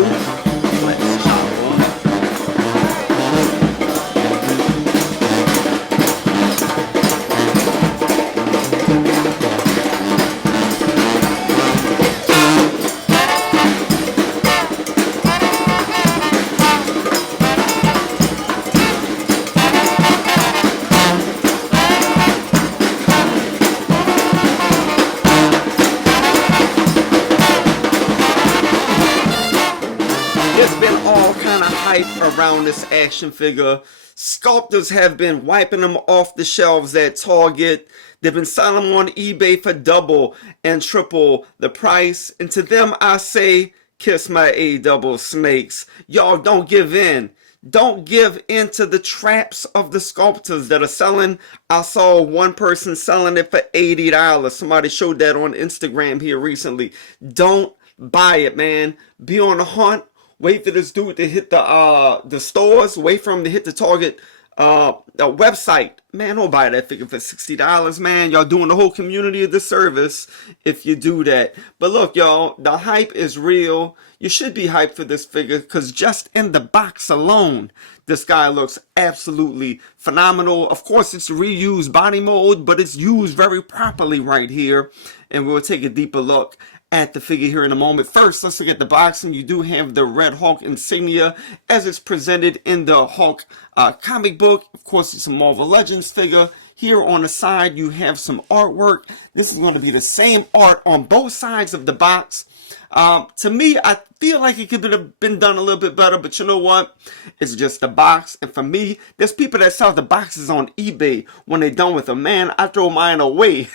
ado, let's chop on it. There's been all kind of hype around this action figure. Sculptors have been wiping them off the shelves at Target. They've been selling them on eBay for double and triple the price. And to them I say, kiss my A-double snakes. Y'all don't give in. Don't give in to the traps of the sculptors that are selling. I saw one person selling it for $80. Somebody showed that on Instagram here recently. Don't buy it, man. Be on the hunt. Wait for this dude to hit the stores. Wait for him to hit the Target the website. Man, don't buy that figure for $60, man. Y'all doing the whole community a disservice if you do that. But look, y'all, the hype is real. You should be hyped for this figure because just in the box alone, this guy looks absolutely phenomenal. Of course, it's reused body mold, but it's used very properly right here. And we'll take a deeper look at the figure here in a moment. First, let's look at the box, and you do have the Red Hulk insignia as it's presented in the Hulk comic book. Of course, it's a Marvel Legends figure. Here on the side, you have some artwork. This is going to be the same art on both sides of the box. To me, I feel like it could have been done a little bit better, but you know what? It's just a box, and for me, there's people that sell the boxes on eBay when they're done with them. Man, I throw mine away.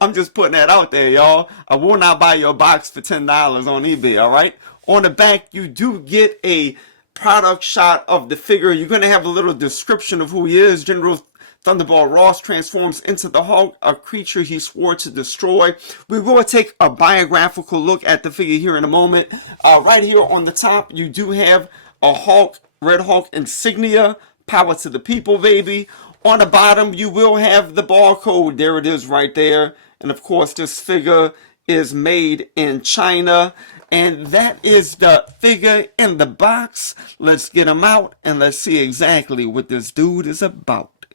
I'm just putting that out there, y'all. I will not buy your box for $10 on eBay, all right? On the back, you do get a product shot of the figure. You're going to have a little description of who he is. General Thunderbolt Ross transforms into the Hulk, a creature he swore to destroy. We will take a biographical look at the figure here in a moment. Right here on the top, you do have a Hulk, Red Hulk insignia. Power to the people, baby. On the bottom, you will have the barcode. There it is right there. And of course, this figure is made in China. And that is the figure in the box. Let's get him out and let's see exactly what this dude is about.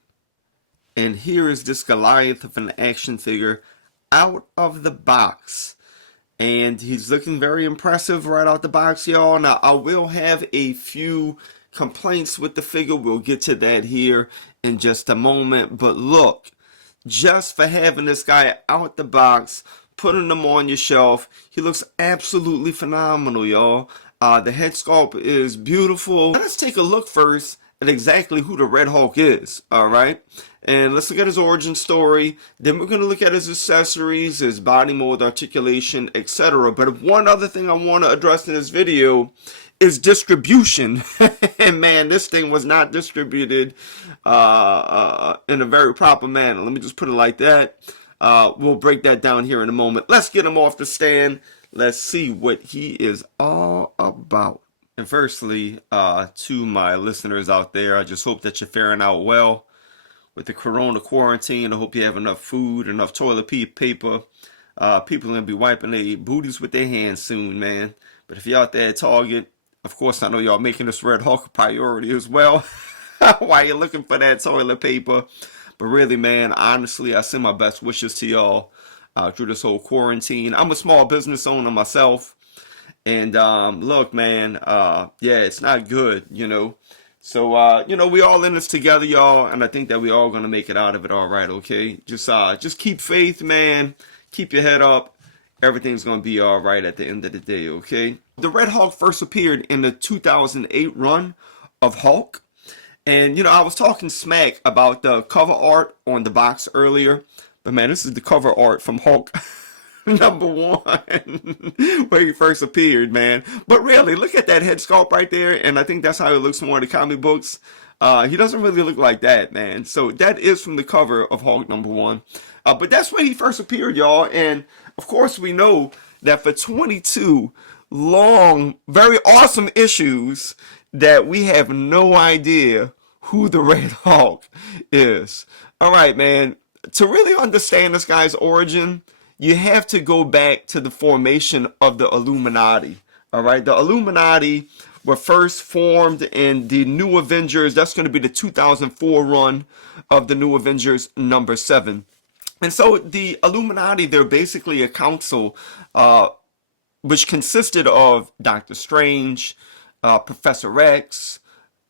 And here is this Goliath of an action figure out of the box. And he's looking very impressive right out the box, y'all. Now, I will have a few complaints with the figure. We'll get to that here in just a moment. But look, just for having this guy out the box, putting him on your shelf, he looks absolutely phenomenal, y'all. The head sculpt is beautiful. Let's take a look first at exactly who the Red Hulk is, all right? And let's look at his origin story. Then we're going to look at his accessories, his body mold, articulation, etc. But one other thing I want to address in this video is distribution. And man, this thing was not distributed in a very proper manner. Let me just put it like that. We'll break that down here in a moment. Let's get him off the stand. Let's see what he is all about. And firstly, to my listeners out there, I just hope that you're faring out well with the corona quarantine. I hope you have enough food, enough toilet paper. People are going to be wiping their booties with their hands soon, man. But if you're out there at Target, of course, I know y'all making this Red Hulk a priority as well while you're looking for that toilet paper. But really, man, honestly, I send my best wishes to y'all through this whole quarantine. I'm a small business owner myself. And look, man, yeah, it's not good, you know. So, you know, we all in this together, y'all. And I think that we all going to make it out of it all right, okay? Just keep faith, man. Keep your head up. Everything's going to be all right at the end of the day, okay? The Red Hulk first appeared in the 2008 run of Hulk. And, you know, I was talking smack about the cover art on the box earlier. But, man, this is the cover art from Hulk #1, where he first appeared, man. But really, look at that head sculpt right there. And I think that's how he looks more in the comic books. He doesn't really look like that, man. So that is from the cover of Hulk #1. But that's when he first appeared, y'all. And, of course, we know that for 22 long, very awesome issues that we have no idea who the Red Hulk is. All right, man. To really understand this guy's origin, you have to go back to the formation of the Illuminati. All right, the Illuminati were first formed in the New Avengers. That's going to be the 2004 run of the New Avengers #7. And so the Illuminati, they're basically a council which consisted of Doctor Strange, Professor X,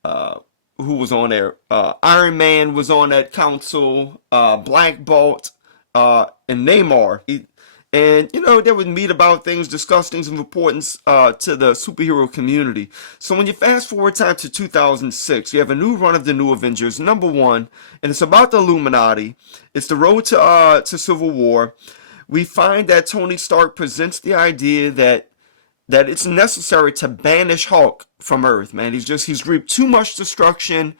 who was on there? Iron Man was on that council, Black Bolt, and Namor. And, they would meet about things, discuss things of importance to the superhero community. So when you fast forward time to 2006, you have a new run of the New Avengers, #1, and it's about the Illuminati. It's the road to Civil War. We find that Tony Stark presents the idea that it's necessary to banish Hulk from Earth, man. He's reaped too much destruction,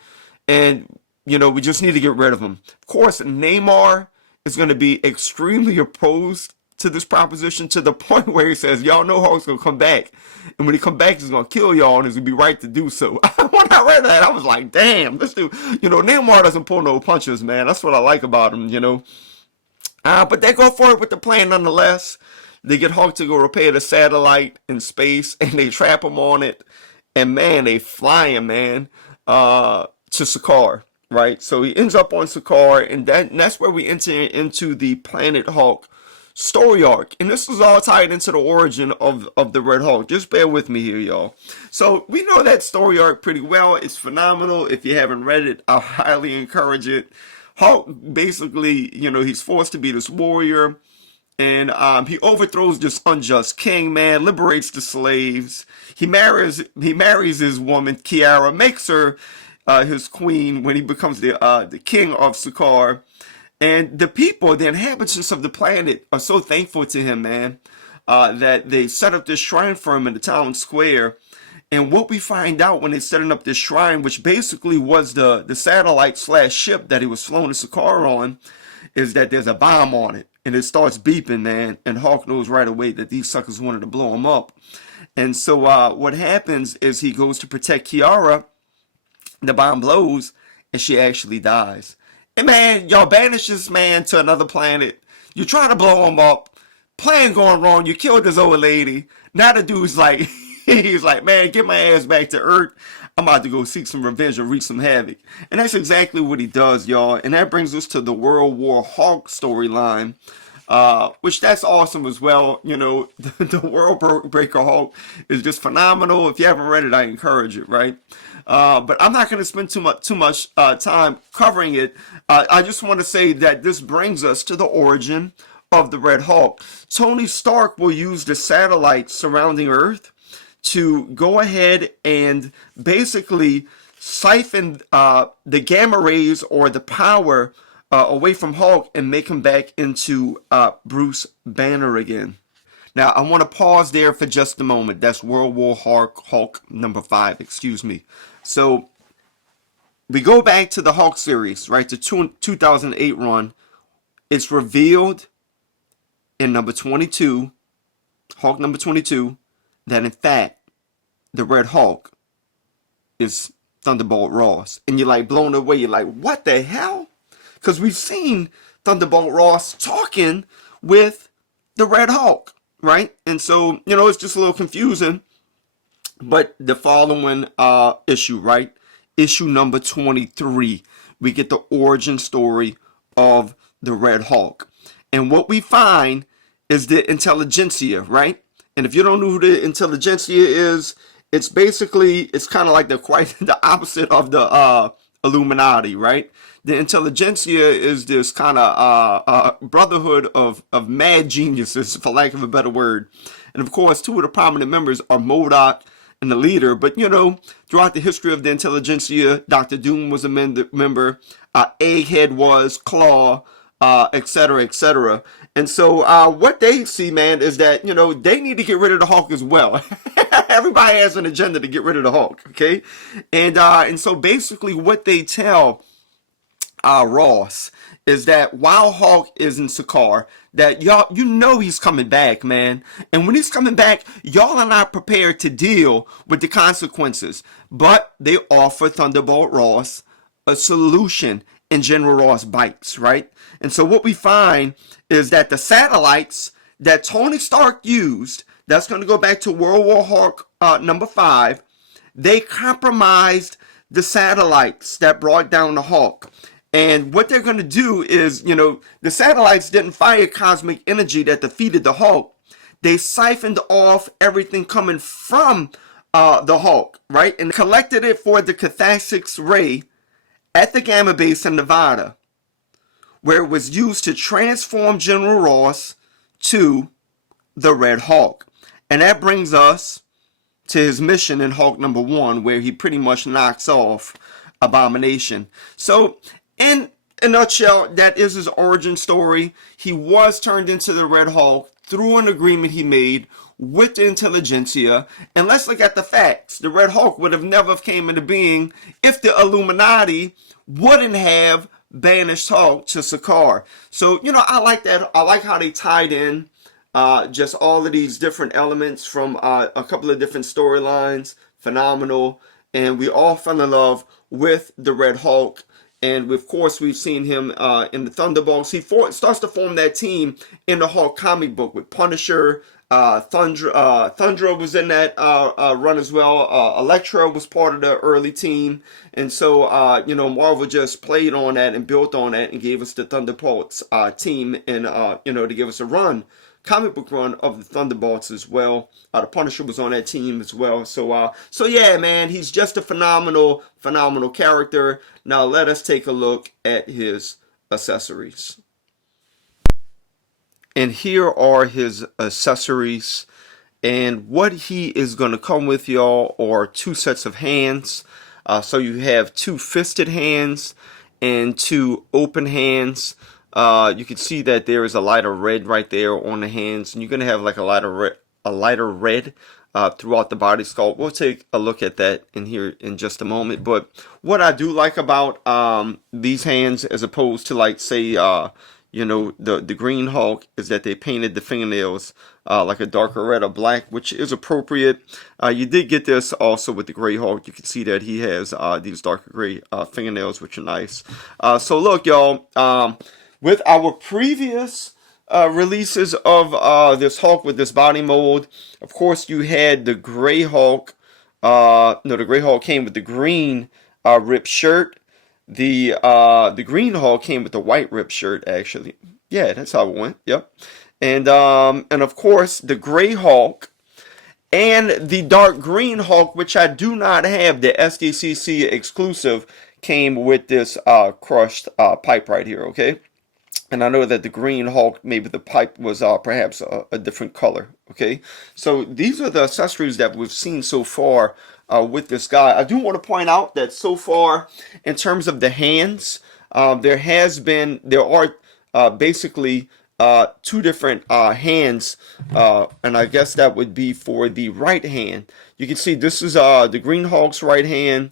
and, we just need to get rid of him. Of course, Namor is going to be extremely opposed to this proposition, to the point where he says, y'all know Hulk's going to come back. And when he come back, he's going to kill y'all, and he's going to be right to do so. When I read that, I was like, damn, this dude, Namor doesn't pull no punches, man. That's what I like about him, But they go forward with the plan nonetheless. They get Hulk to go repair the satellite in space, and they trap him on it. And, man, they fly him, man, to Sakaar, right? So he ends up on Sakaar, and that's where we enter into the Planet Hulk story arc. And this is all tied into the origin of the Red Hulk. Just bear with me here, y'all. So we know that story arc pretty well. It's phenomenal. If you haven't read it, I highly encourage it. Hulk, basically, he's forced to be this warrior. And he overthrows this unjust king, man, liberates the slaves. He marries his woman, Kiara, makes her his queen when he becomes the king of Sakaar. And the people, the inhabitants of the planet, are so thankful to him, man, that they set up this shrine for him in the town square. And what we find out when they're setting up this shrine, which basically was the satellite/ship that he was flown to Sakaar on, is that there's a bomb on it. And it starts beeping, man. And Hulk knows right away that these suckers wanted to blow him up. And so what happens is he goes to protect Kiara. The bomb blows, and she actually dies. And, man, y'all banish this man to another planet. You try to blow him up. Plan going wrong. You killed this old lady. Now the dude's like, he's like, man, get my ass back to Earth. I'm about to go seek some revenge and wreak some havoc. And that's exactly what he does, y'all. And that brings us to the World War Hulk storyline, which that's awesome as well. The World Breaker Hulk is just phenomenal. If you haven't read it, I encourage it, right? But I'm not going to spend too much time covering it. I just want to say that this brings us to the origin of the Red Hulk. Tony Stark will use the satellites surrounding Earth to go ahead and basically siphon the gamma rays or the power away from Hulk and make him back into Bruce Banner again. Now, I want to pause there for just a moment. That's World War Hulk #5, excuse me. So, we go back to the Hulk series, right? The 2008 run. It's revealed in #22, Hulk #22, that in fact, the Red Hulk is Thunderbolt Ross. And you're like blown away. You're like, what the hell? Because we've seen Thunderbolt Ross talking with the Red Hulk, right? And so, it's just a little confusing. But the following issue, right? Issue #23, we get the origin story of the Red Hulk. And what we find is the intelligentsia, right? And if you don't know who the intelligentsia is, it's kind of like quite the opposite of the Illuminati, right? The intelligentsia is this kind of brotherhood of mad geniuses, for lack of a better word. And of course, two of the prominent members are MODOK and the leader. But, throughout the history of the intelligentsia, Dr. Doom was a member, Egghead was, Claw, etc., etc. And so what they see, man, is that, they need to get rid of the Hulk as well. Everybody has an agenda to get rid of the Hulk, okay? And so basically what they tell Ross is that while Hulk is in Sakaar, that y'all, he's coming back, man. And when he's coming back, y'all are not prepared to deal with the consequences. But they offer Thunderbolt Ross a solution, and General Ross bites, right? And so what we find is that the satellites that Tony Stark used, That's going to go back to World War Hulk number 5. They compromised the satellites that brought down the Hulk. And what they're going to do is, the satellites didn't fire cosmic energy that defeated the Hulk. They siphoned off everything coming from the Hulk, right? And collected it for the cathexis ray at the Gamma base in Nevada, where it was used to transform General Ross to the Red Hulk. And that brings us to his mission in Hulk number 1, where he pretty much knocks off Abomination. So, in a nutshell, that is his origin story. He was turned into the Red Hulk through an agreement he made with the intelligentsia. And let's look at the facts. The Red Hulk would have never came into being if the Illuminati wouldn't have banished Hulk to Sakaar. So, I like that. I like how they tied in just all of these different elements from a couple of different storylines. Phenomenal. And we all fell in love with the Red Hulk. And of course, we've seen him in the Thunderbolts. He starts to form that team in the Hulk comic book with Punisher. Thundra was in that run as well. Elektra was part of the early team. And so, Marvel just played on that and built on that and gave us the Thunderbolts team and, to give us a run. Comic book run of the Thunderbolts as well. The Punisher was on that team as well. So yeah, man, he's just a phenomenal character. Now let us take a look at his accessories. And here are his accessories. And what he is going to come with, y'all, are 2 sets of hands. So you have 2 fisted hands and 2 open hands. You can see that there is a lighter red right there on the hands, and you're going to have like a lighter red throughout the body sculpt. We'll take a look at that in here in just a moment. But what I do like about these hands, as opposed to like say the Green Hulk, is that they painted the fingernails like a darker red or black, which is appropriate. You did get this also with the Gray Hulk. You can see that he has these darker gray fingernails, which are nice. So look, y'all. With our previous releases of this Hulk with this body mold, of course, you had the Gray Hulk. The Gray Hulk came with the green ripped shirt. The Green Hulk came with the white ripped shirt, actually. Yeah, that's how it went. Yep. And of course, the Gray Hulk and the Dark Green Hulk, which I do not have, the SDCC exclusive, came with this crushed pipe right here, okay? And I know that the Green Hulk, maybe the pipe was perhaps a different color, okay? So these are the accessories that we've seen so far with this guy. I do want to point out that so far, in terms of the hands, there are basically 2 different hands, and I guess that would be for the right hand. You can see this is the Green Hulk's right hand.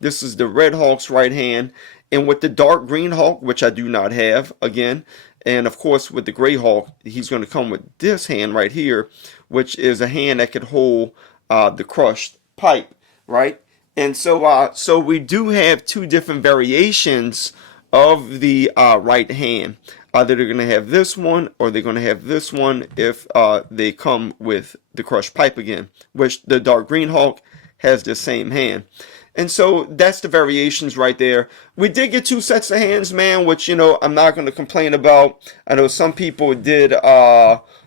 This is the Red Hulk's right hand. And with the Dark Green Hulk, which I do not have, again, and of course with the Gray Hulk, he's going to come with this hand right here, which is a hand that could hold the crushed pipe, right? And so we do have 2 different variations of the right hand. Either they're going to have this one or they're going to have this one if they come with the crushed pipe again, which the Dark Green Hulk has the same hand. And so that's the variations right there. We did get 2 sets of hands, man, which, I'm not going to complain about. I know some people did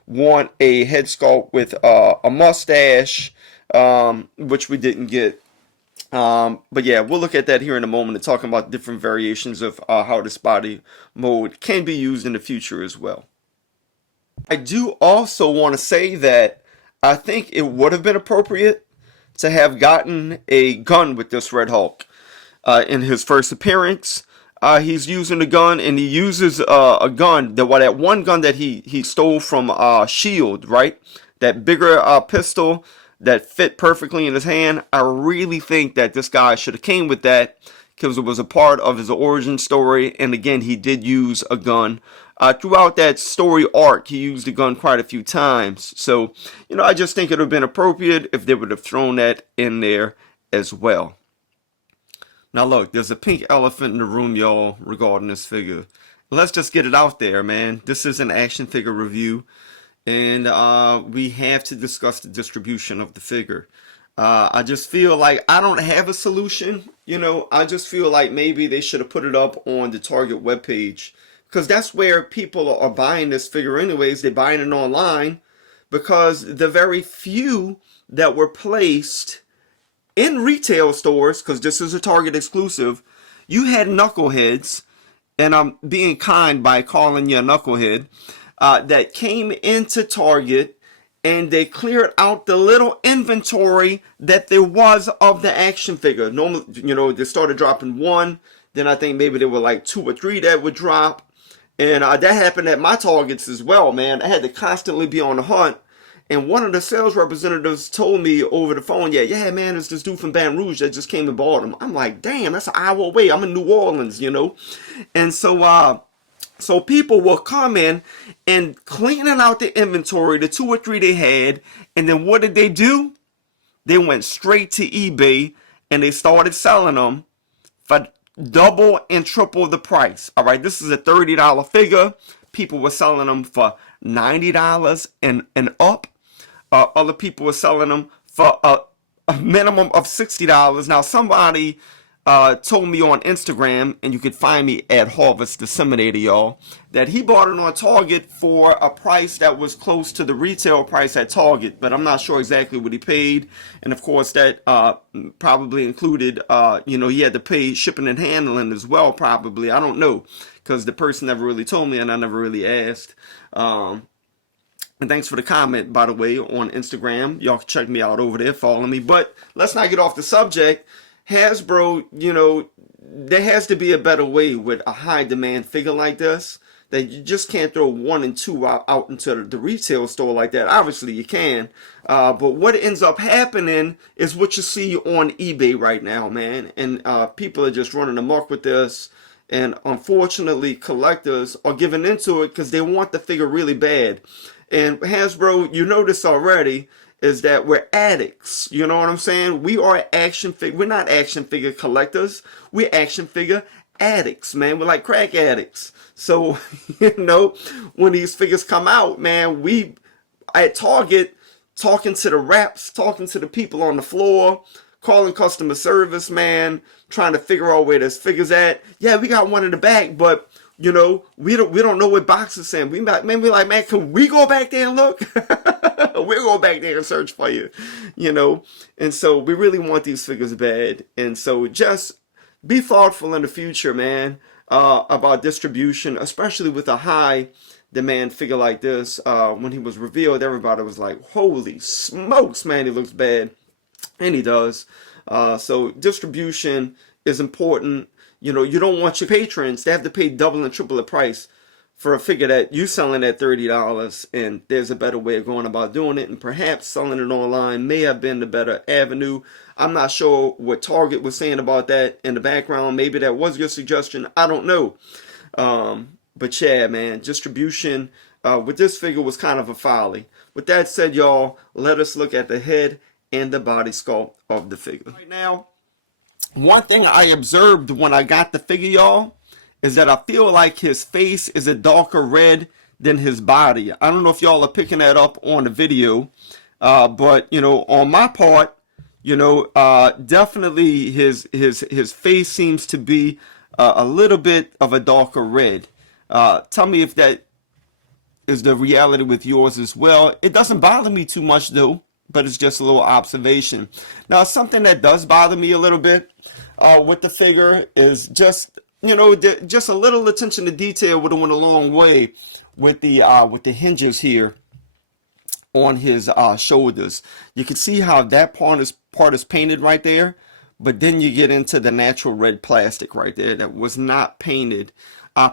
want a head sculpt with a mustache, which we didn't get. But yeah, we'll look at that here in a moment and talking about different variations of how this body mold can be used in the future as well. I do also want to say that I think it would have been appropriate to have gotten a gun with this Red Hulk. In his first appearance, he's using a gun, and he uses a gun, that one gun that he stole from S.H.I.E.L.D., right? That bigger pistol that fit perfectly in his hand. I really think that this guy should have came with that, because it was a part of his origin story. And again, he did use a gun. Throughout that story arc, he used the gun quite a few times. So, I just think it would have been appropriate if they would have thrown that in there as well. Now look, there's a pink elephant in the room, y'all, regarding this figure. Let's just get it out there, man. This is an action figure review. and we have to discuss the distribution of the figure. I just feel like I don't have a solution. I just feel like maybe they should have put it up on the Target webpage, because that's where people are buying this figure anyways. They're buying it online because the very few that were placed in retail stores, because this is a Target exclusive, you had knuckleheads, and I'm being kind by calling you a knucklehead, that came into Target and they cleared out the little inventory that there was of the action figure. Normally, they started dropping one, then I think maybe there were like 2 or 3 that would drop, and that happened at my Targets as well, man. I had to constantly be on the hunt. And one of the sales representatives told me over the phone, yeah, man, it's this dude from Baton Rouge that just came and bought him. I'm like, damn, that's an hour away. I'm in New Orleans, And so people will come in and cleaning out the inventory, the 2 or 3 they had, and then what did they do? They went straight to eBay and they started selling them for double and triple the price. All right, this is a $30 figure. People were selling them for $90 and up. Other people were selling them for a minimum of $60. Now, somebody told me on Instagram, and you could find me at Harvest Disseminator, y'all, that he bought it on Target for a price that was close to the retail price at Target, but I'm not sure exactly what he paid. And of course, that probably included, he had to pay shipping and handling as well, probably. I don't know, because the person never really told me, and I never really asked. And thanks for the comment, by the way, on Instagram. Y'all can check me out over there, follow me. But let's not get off the subject. Hasbro, there has to be a better way with a high demand figure like this, that you just can't throw 1 and 2 out into the retail store like that. Obviously you can, but what ends up happening is what you see on eBay right now, man. And people are just running amok with this, and unfortunately collectors are giving into it because they want the figure really bad. And Hasbro, you know this already, is that we're addicts. You know what I'm saying? We are we're not action figure collectors. We're action figure addicts, man. We're like crack addicts. So, when these figures come out, man, we at Target talking to the reps, talking to the people on the floor, calling customer service, man, trying to figure out where this figure's at. Yeah, we got one in the back, but we don't know what box it's in. We're like, man, can we go back there and look? We'll go back there and search for you, And so we really want these figures bad. And so just be thoughtful in the future, man, about distribution, especially with a high demand figure like this. When he was revealed, everybody was like, holy smokes, man, he looks bad. And he does. So distribution is important. You don't want your patrons to have to pay double and triple the price for a figure that you selling at $30, and there's a better way of going about doing it, and perhaps selling it online may have been the better avenue. I'm not sure what Target was saying about that in the background. Maybe that was your suggestion. I don't know. But yeah, man, distribution with this figure was kind of a folly. With that said, y'all, let us look at the head and the body sculpt of the figure. Right now, one thing I observed when I got the figure, y'all, is that I feel like his face is a darker red than his body. I don't know if y'all are picking that up on the video, but on my part, definitely his face seems to be a little bit of a darker red. Tell me if that is the reality with yours as well. It doesn't bother me too much though, but it's just a little observation. Now, something that does bother me a little bit with the figure is just just a little attention to detail would have went a long way with the hinges here on his shoulders. You can see how that part is painted right there, but then you get into the natural red plastic right there that was not painted.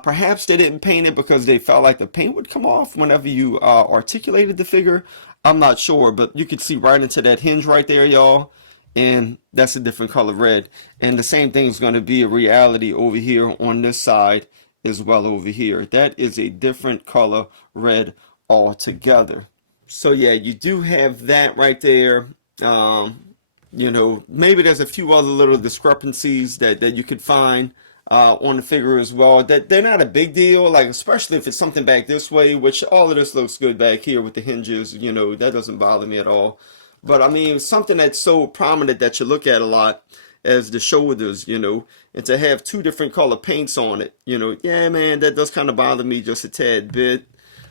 Perhaps they didn't paint it because they felt like the paint would come off whenever you articulated the figure. I'm not sure, but you can see right into that hinge right there, y'all. And that's a different color red. And the same thing is going to be a reality over here on this side as well over here. That is a different color red altogether. So yeah, you do have that right there. Maybe there's a few other little discrepancies that you could find. on the figure as well. That they're not a big deal, like especially if it's something back this way, which all of this looks good back here with the hinges, you know, that doesn't bother me at all. But I mean, something that's so prominent that you look at a lot as the shoulders, you know, and to have two different color paints on it, you know, yeah, man, that does kind of bother me just a tad bit.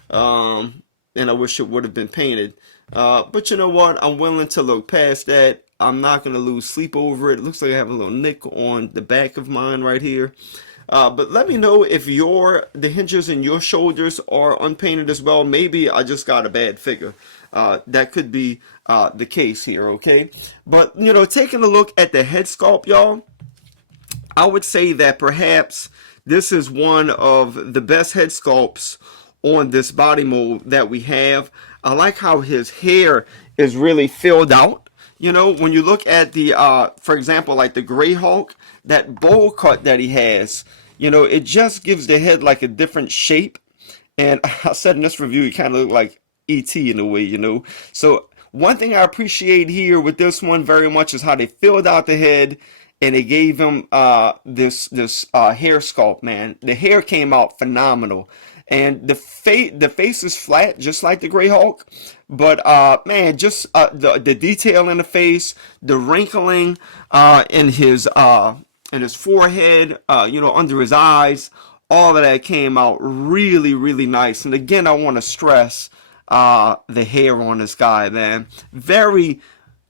And I wish it would have been painted. But you know what? I'm willing to look past that. I'm not going to lose sleep over it. It looks like I have a little nick on the back of mine right here. But let me know if the hinges in your shoulders are unpainted as well. Maybe I just got a bad figure. That could be the case here, okay? But, you know, taking a look at the head sculpt, y'all, I would say that perhaps this is one of the best head sculpts on this body mold that we have. I like how his hair is really filled out. You know, when you look at the, for example, like the Gray Hulk, that bowl cut that he has, you know, it just gives the head like a different shape. And I said in this review, he kind of looked like E.T. in a way, you know. So one thing I appreciate here with this one very much is how they filled out the head and they gave him this hair sculpt, man. The hair came out phenomenal. And the face is flat, just like the Gray Hulk. But man, just the detail in the face, the wrinkling in his forehead, you know, under his eyes, all of that came out really, really nice. And again, I want to stress the hair on this guy, man. Very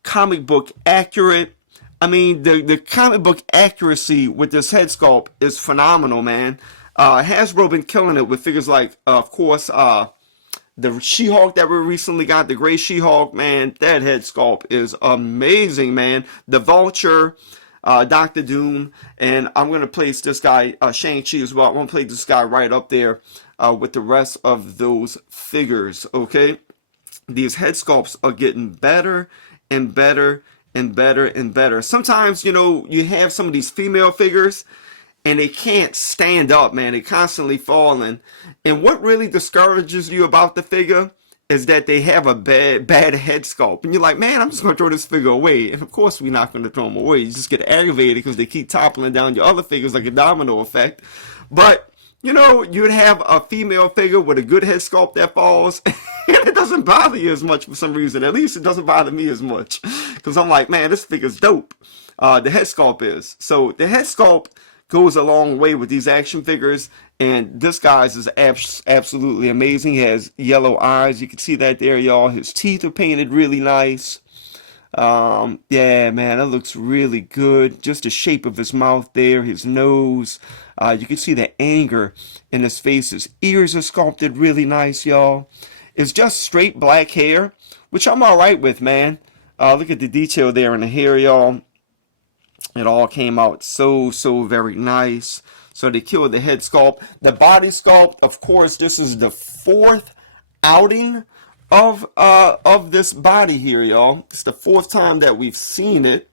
comic book accurate. I mean, the comic book accuracy with this head sculpt is phenomenal, man. Hasbro been killing it with figures like, of course, the She-Hulk that we recently got, the Gray She-Hulk, man. That head sculpt is amazing, man. The Vulture, Doctor Doom, and I'm going to place this guy, Shang-Chi as well. I'm going to place this guy right up there with the rest of those figures, okay? These head sculpts are getting better and better and better and better. Sometimes, you know, you have some of these female figures and they can't stand up, man. They're constantly falling. And what really discourages you about the figure is that they have a bad head sculpt. And you're like, man, I'm just going to throw this figure away. And of course, we're not going to throw them away. You just get aggravated because they keep toppling down your other figures like a domino effect. But, you know, you'd have a female figure with a good head sculpt that falls. And it doesn't bother you as much for some reason. At least it doesn't bother me as much. Because I'm like, man, this figure's dope. The head sculpt is. So the head sculpt goes a long way with these action figures, and this guy's is absolutely amazing. He has yellow eyes. You can see that there, y'all. His teeth are painted really nice. Yeah, man, that looks really good. Just the shape of his mouth there, his nose. You can see the anger in his face. His ears are sculpted really nice, y'all. It's just straight black hair, which I'm all right with, man. Look at the detail there in the hair, y'all. It all came out so very nice. So they killed the head sculpt. The body sculpt, of course, this is the fourth outing of this body here, y'all. It's the fourth time that we've seen it.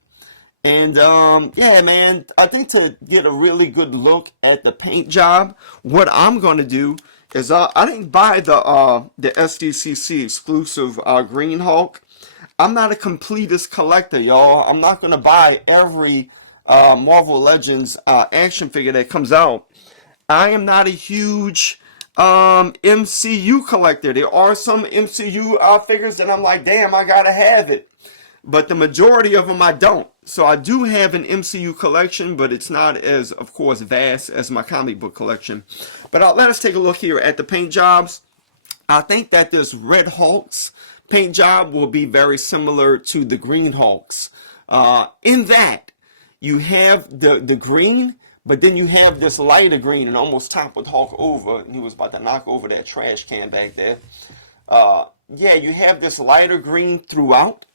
And yeah, man, I think to get a really good look at the paint job, what I'm gonna do is I didn't buy the SDCC exclusive Green Hulk. I'm not a completist collector, y'all. I'm not gonna buy every Marvel Legends action figure that comes out. I am not a huge MCU collector. There are some MCU figures that I'm like, damn, I gotta have it. But the majority of them I don't. So I do have an MCU collection, but it's not as, of course, vast as my comic book collection. But let us take a look here at the paint jobs. I think that this Red Hulk's paint job will be very similar to the Green Hulk's. In that, you have the green, but then you have this lighter green and almost toppled Hulk over. And he was about to knock over that trash can back there. Yeah, you have this lighter green throughout.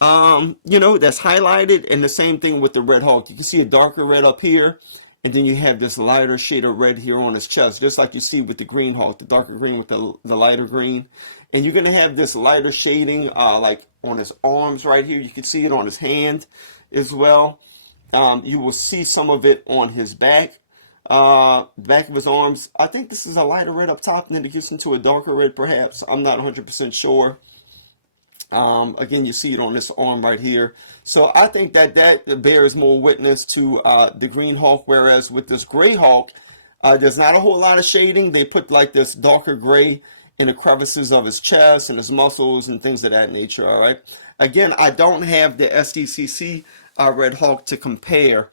You know, that's highlighted, and the same thing with the Red Hulk. You can see a darker red up here, and then you have this lighter shade of red here on his chest, just like you see with the Green Hulk, the darker green with the lighter green. And you're going to have this lighter shading, like on his arms right here. You can see it on his hand as well. You will see some of it on his back of his arms. I think this is a lighter red up top, and then it gets into a darker red perhaps. I'm not 100% sure. Again, you see it on this arm right here. So I think that that bears more witness to the Green Hulk, whereas with this Gray Hulk, there's not a whole lot of shading. They put like this darker gray in the crevices of his chest and his muscles and things of that nature, all right? Again, I don't have the SDCC Red Hulk to compare,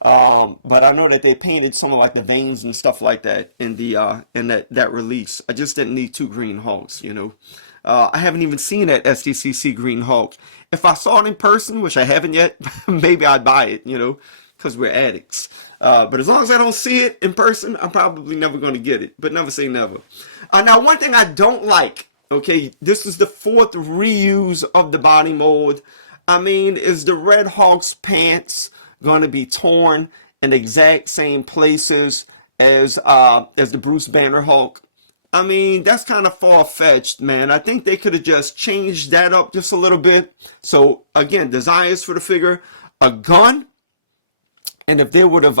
but I know that they painted some of like the veins and stuff like that in the in that release. I just didn't need two Green Hulks, you know. I haven't even seen that SDCC Green Hulk. If I saw it in person, which I haven't yet, maybe I'd buy it, you know, because we're addicts. But as long as I don't see it in person, I'm probably never going to get it. But never say never. Now, one thing I don't like, okay, this is the fourth reuse of the body mold. I mean, is the Red Hulk's pants going to be torn in the exact same places as the Bruce Banner Hulk? I mean, that's kind of far-fetched, man. I think they could have just changed that up just a little bit. So, again, desires for the figure, a gun, and if they would have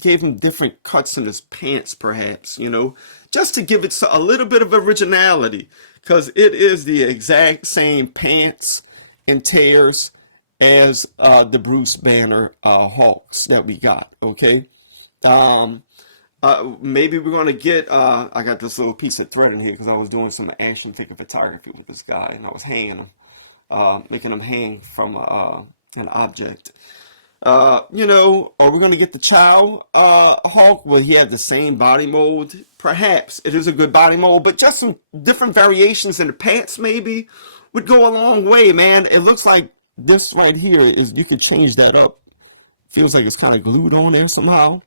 gave him different cuts in his pants, perhaps, you know, just to give it a little bit of originality, because it is the exact same pants and tears as the Bruce Banner Hulks that we got, okay? Maybe we're going to get, I got this little piece of thread in here because I was doing some action figure photography with this guy, and I was hanging him, making him hang from an object. You know, are we going to get the Chow Hulk? Will he have the same body mold? Perhaps. It is a good body mold, but just some different variations in the pants maybe would go a long way, man. It looks like this right here is, you can change that up. Feels like it's kind of glued on there somehow.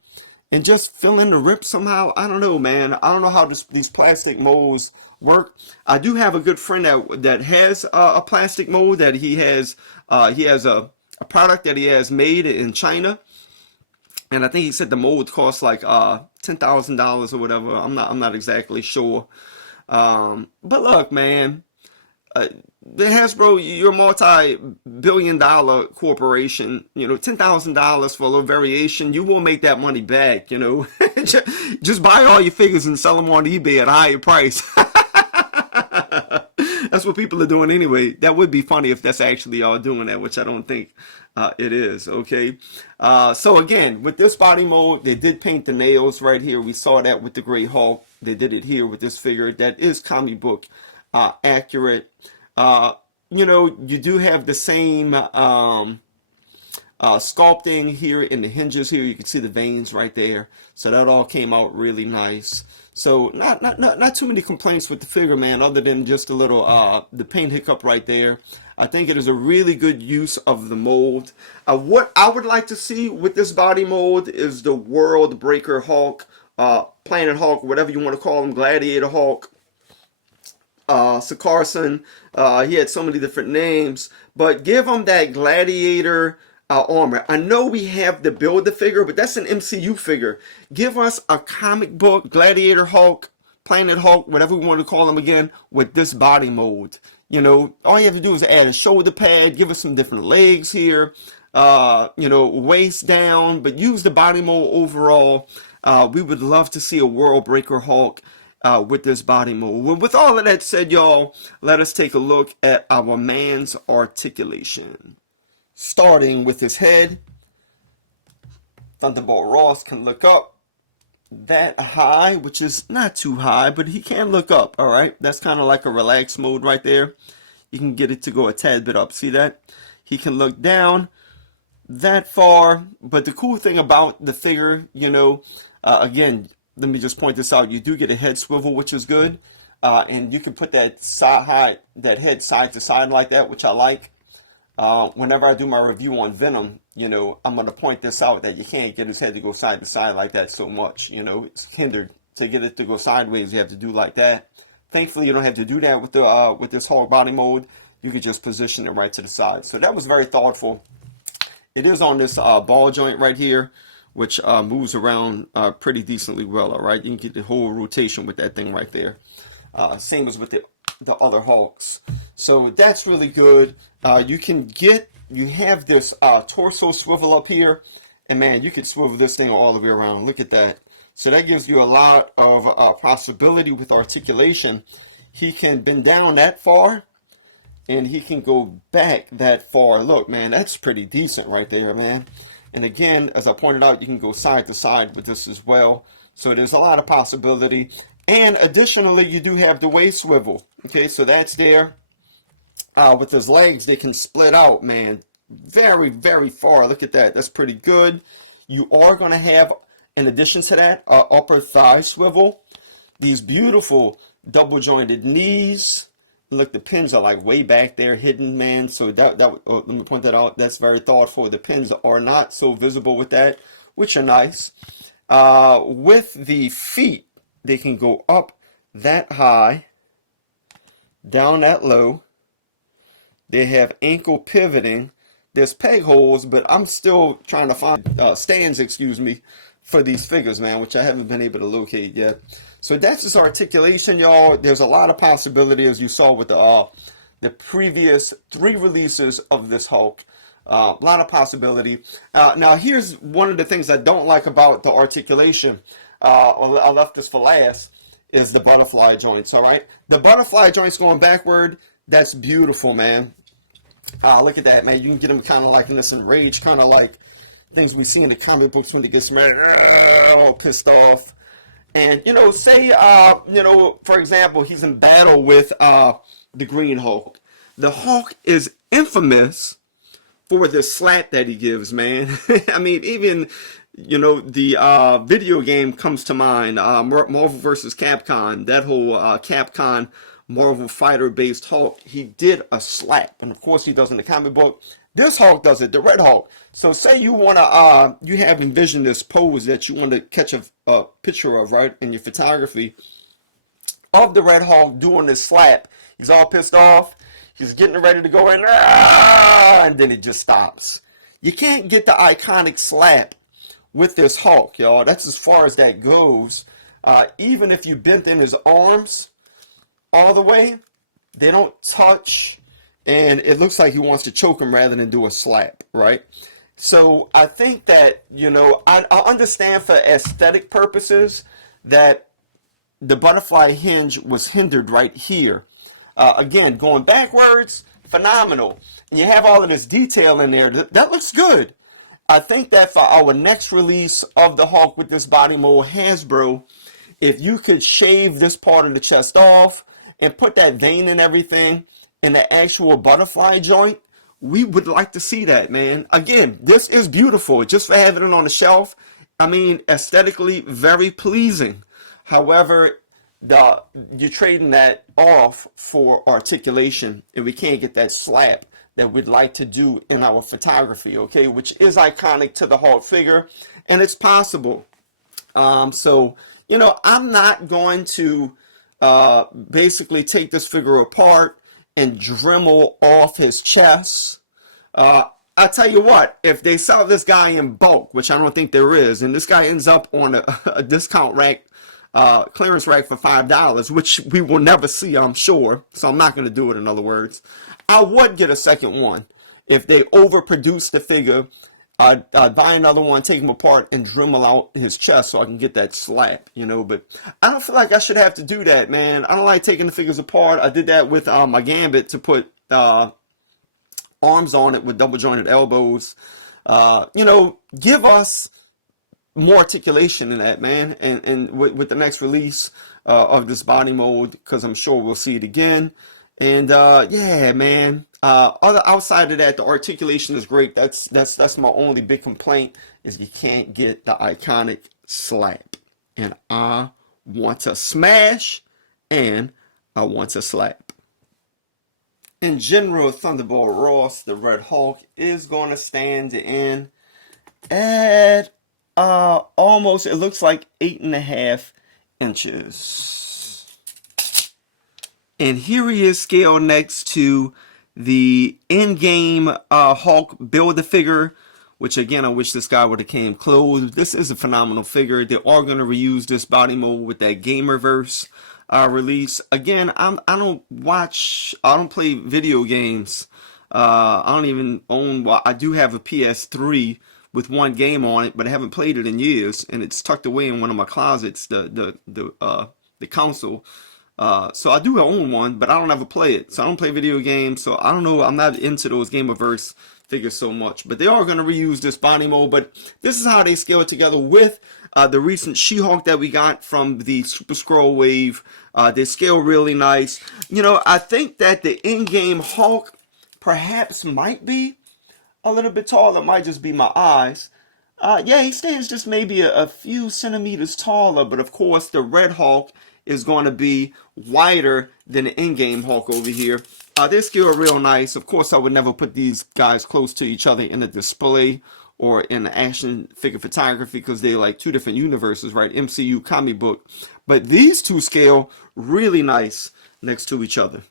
And just fill in the rip somehow. I don't know, man. I don't know how these plastic molds work. I do have a good friend that has a plastic mold that he has a product that he has made in China, and I think he said the mold costs like $10,000 or whatever. I'm not exactly sure. But look, man, the Hasbro, you're a multi-billion-dollar corporation. You know, $10,000 for a little variation, you will make that money back. You know, just buy all your figures and sell them on eBay at a higher price. That's what people are doing anyway. That would be funny if that's actually y'all doing that, which I don't think it is, okay? So again, with this body mold, they did paint the nails right here. We saw that with the Great Hulk. They did it here with this figure. That is comic book accurate. You know, you do have the same sculpting here in the hinges here. You can see the veins right there. So that all came out really nice. So not too many complaints with the figure, man, other than just a little the paint hiccup right there. I think it is a really good use of the mold. What I would like to see with this body mold is the World Breaker Hulk, Planet Hulk, whatever you want to call him, Gladiator Hulk, Sakarson. He had so many different names, but give him that Gladiator armor. I know we have the Build-A-Figure, but that's an MCU figure. Give us a comic book Gladiator Hulk, Planet Hulk, whatever we want to call him again, with this body mold. You know, all you have to do is add a shoulder pad, give us some different legs here, you know, waist down, but use the body mold overall. We would love to see a World Breaker Hulk with this body mold. Well, with all of that said, y'all, let us take a look at our man's articulation. Starting with his head, Thunderbolt Ross can look up that high, which is not too high, but he can look up, all right? That's kind of like a relaxed mode right there. You can get it to go a tad bit up. See that? He can look down that far, but the cool thing about the figure, you know, again, let me just point this out. You do get a head swivel, which is good, and you can put that head side to side like that, which I like. Whenever I do my review on Venom, you know, I'm going to point this out, that you can't get his head to go side to side like that so much. You know, it's hindered. To get it to go sideways, you have to do like that. Thankfully, you don't have to do that with the with this Hulk body mode. You can just position it right to the side. So that was very thoughtful. It is on this ball joint right here, which moves around pretty decently well, all right? You can get the whole rotation with that thing right there. Same as with the other Hulks. So that's really good. You have this torso swivel up here, and man, you could swivel this thing all the way around. Look at that. So that gives you a lot of possibility with articulation. He can bend down that far, and he can go back that far. Look, man, that's pretty decent right there, man. And again, as I pointed out, you can go side to side with this as well. So there's a lot of possibility. And additionally, you do have the waist swivel. Okay, so that's there. With his legs, they can split out, man. Very, very far. Look at that. That's pretty good. You are going to have, in addition to that, upper thigh swivel. These beautiful double jointed knees. Look, the pins are like way back there hidden, man. So let me point that out. That's very thoughtful. The pins are not so visible with that, which are nice. With the feet, they can go up that high, down that low. They have ankle pivoting. There's peg holes, but I'm still trying to find stands, excuse me, for these figures, man, which I haven't been able to locate yet. So that's just articulation, y'all. There's a lot of possibility, as you saw with the previous 3 releases of this Hulk. A lot of possibility. Now, here's one of the things I don't like about the articulation. I left this for last, is the butterfly joints, all right? The butterfly joints going backward, that's beautiful, man. Look at that, man. You can get them kind of like in this enraged, kind of like things we see in the comic books when they get all pissed off. And, you know, say, you know, for example, he's in battle with the Green Hulk. The Hulk is infamous for the slap that he gives, man. I mean, even, you know, the video game comes to mind, Marvel vs. Capcom, that whole Capcom Marvel fighter-based Hulk, he did a slap. And, of course, he does in the comic book. This Hulk does it, the Red Hulk. So say you want to, you have envisioned this pose that you want to catch a picture of, right, in your photography of the Red Hulk doing this slap. He's all pissed off. He's getting ready to go in, and then it just stops. You can't get the iconic slap with this Hulk, y'all. That's as far as that goes. Even if you bent in his arms all the way, they don't touch. And it looks like he wants to choke him rather than do a slap, right? So I think that, you know, I understand for aesthetic purposes that the butterfly hinge was hindered right here. Again, going backwards, phenomenal. And you have all of this detail in there. That looks good. I think that for our next release of the Hulk with this body mold, Hasbro, if you could shave this part of the chest off and put that vein and everything in the actual butterfly joint, we would like to see that, man. Again, this is beautiful. Just for having it on the shelf, I mean, aesthetically very pleasing. However, you're trading that off for articulation, and we can't get that slap that we'd like to do in our photography, okay, which is iconic to the Hulk figure, and it's possible. So, you know, I'm not going to basically take this figure apart and Dremel off his chest. I tell you what, if they sell this guy in bulk, which I don't think there is, and this guy ends up on a discount rack, clearance rack for $5, which we will never see, I'm sure, so I'm not going to do it, in other words, I would get a second one. If they overproduce the figure, I'd buy another one, take him apart, and Dremel out his chest so I can get that slap, you know. But I don't feel like I should have to do that, man. I don't like taking the figures apart. I did that with my Gambit to put arms on it with double jointed elbows. You know, give us more articulation in that, man. And with the next release of this body mold, because I'm sure we'll see it again. And yeah, man. Outside of that, the articulation is great. That's my only big complaint, is you can't get the iconic slap. And I want to smash, and I want to slap. In general, Thunderbolt Ross, the Red Hulk, is going to stand in at almost, it looks like 8.5 inches. And here he is scaled next to the in-game Hulk Build-A-Figure, which again, I wish this guy would have came closed. This is a phenomenal figure. They are going to reuse this body mold with that Gamerverse release. Again, I don't play video games. I don't even own, well, I do have a PS3 with one game on it, but I haven't played it in years, and it's tucked away in one of my closets, the console. So I do own one, but I don't ever play it. So I don't play video games. So I don't know. I'm not into those Gameverse figures so much. But they are going to reuse this body mold. But this is how they scale it together with the recent She-Hulk that we got from the Super Scroll Wave. They scale really nice. You know, I think that the in-game Hulk perhaps might be a little bit taller. It might just be my eyes. Yeah, he stands just maybe a few centimeters taller. But of course, the Red Hulk is going to be wider than the in-game Hulk over here. They scale real nice. Of course, I would never put these guys close to each other in a display or in action figure photography because they're like two different universes, right? MCU comic book. But these two scale really nice next to each other.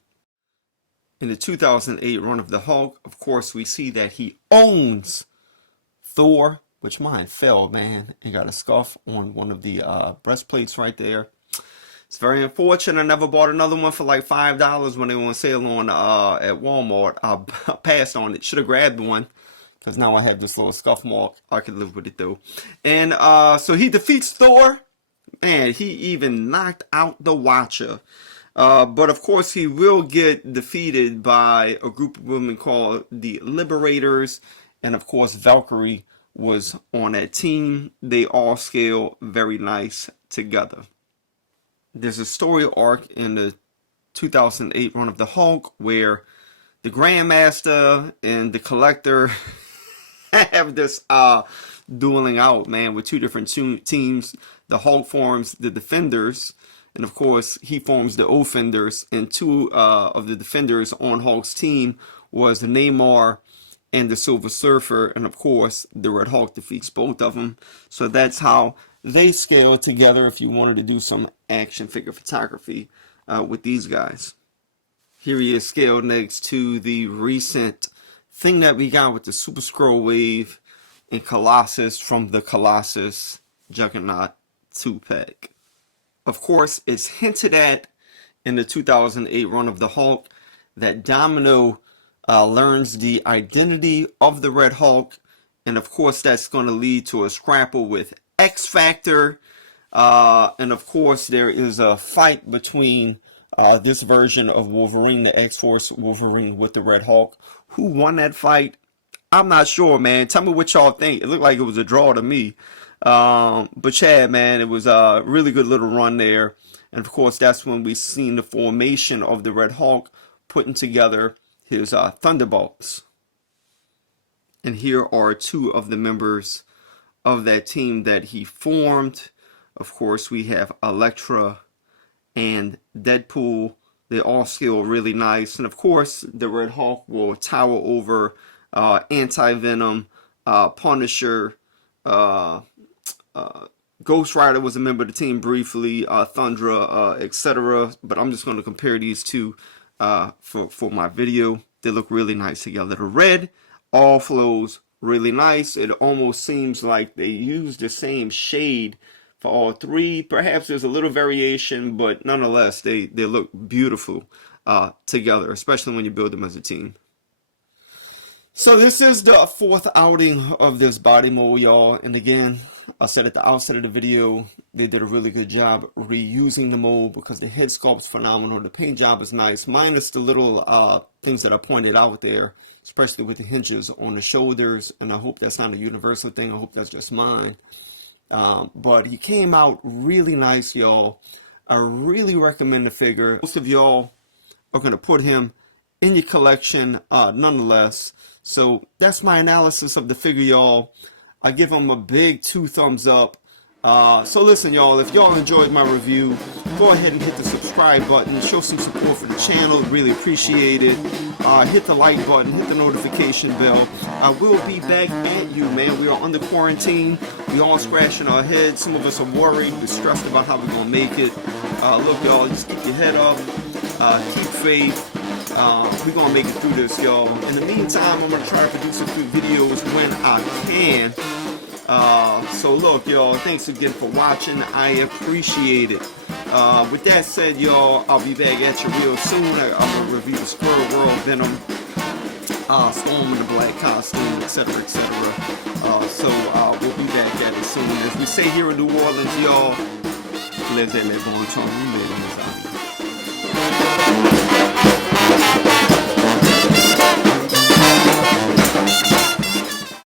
In the 2008 run of the Hulk, of course, we see that he owns Thor, which mine fell, man, and got a scuff on one of the breastplates right there. It's very unfortunate. I never bought another one for like $5 when they were on sale on at Walmart. I passed on it. Should have grabbed one because now I have this little scuff mark. I could live with it though. And so he defeats Thor. Man, he even knocked out the Watcher. But of course, he will get defeated by a group of women called the Liberators. And of course, Valkyrie was on that team. They all scale very nice together. There's a story arc in the 2008 run of the Hulk where the Grandmaster and the Collector have this dueling out, man, with two different teams. The Hulk forms the Defenders, and of course he forms the Offenders, and two of the Defenders on Hulk's team was Namor and the Silver Surfer, and of course the Red Hulk defeats both of them. So that's how they scale together if you wanted to do some action figure photography with these guys. Here he is scaled next to the recent thing that we got with the Super Scroll Wave and Colossus from the Colossus Juggernaut 2-pack. Of course, it's hinted at in the 2008 run of the Hulk that Domino learns the identity of the Red Hulk, and of course that's going to lead to a scrapple with X-Factor, and of course there is a fight between this version of Wolverine, the X-Force Wolverine with the Red Hulk. Who won that fight? I'm not sure, man. Tell me what y'all think. It looked like it was a draw to me. But Chad, man, it was a really good little run there. And of course, that's when we seen the formation of the Red Hulk putting together his Thunderbolts. And here are two of the members of that team that he formed. Of course, we have Elektra and Deadpool. They all scale really nice. And of course, the Red Hulk will tower over Anti-Venom, Punisher, Ghost Rider was a member of the team briefly, Thundra, etc. But I'm just going to compare these two for my video. They look really nice together. The red all flows really nice. It almost seems like they use the same shade for all three. Perhaps there's a little variation, but nonetheless, they look beautiful together, especially when you build them as a team. So this is the fourth outing of this body mold, y'all. And again, I said at the outset of the video, they did a really good job reusing the mold because the head sculpt's phenomenal. The paint job is nice, minus the little things that I pointed out there, especially with the hinges on the shoulders. And I hope that's not a universal thing. I hope that's just mine. But he came out really nice, y'all. I really recommend the figure. Most of y'all are going to put him in your collection nonetheless. So that's my analysis of the figure, y'all. I give him a big 2 thumbs up. So listen, y'all, if y'all enjoyed my review, go ahead and hit the subscribe button. Show some support for the channel. Really appreciate it. Hit the like button. Hit the notification bell. I will be back at you, man. We are under quarantine. We all scratching our heads. Some of us are worried. We're stressed about how we're going to make it. Look, y'all, just keep your head up. Keep faith. We're going to make it through this, y'all. In the meantime, I'm going to try to produce a few videos when I can. So look, y'all, thanks again for watching. I appreciate it. With that said, y'all, I'll be back at you real soon. I'm going to review the Squirrel World Venom, Storm in the Black Costume, etc., etc. So we'll be back at it soon. As we say here in New Orleans, y'all, les bon temps,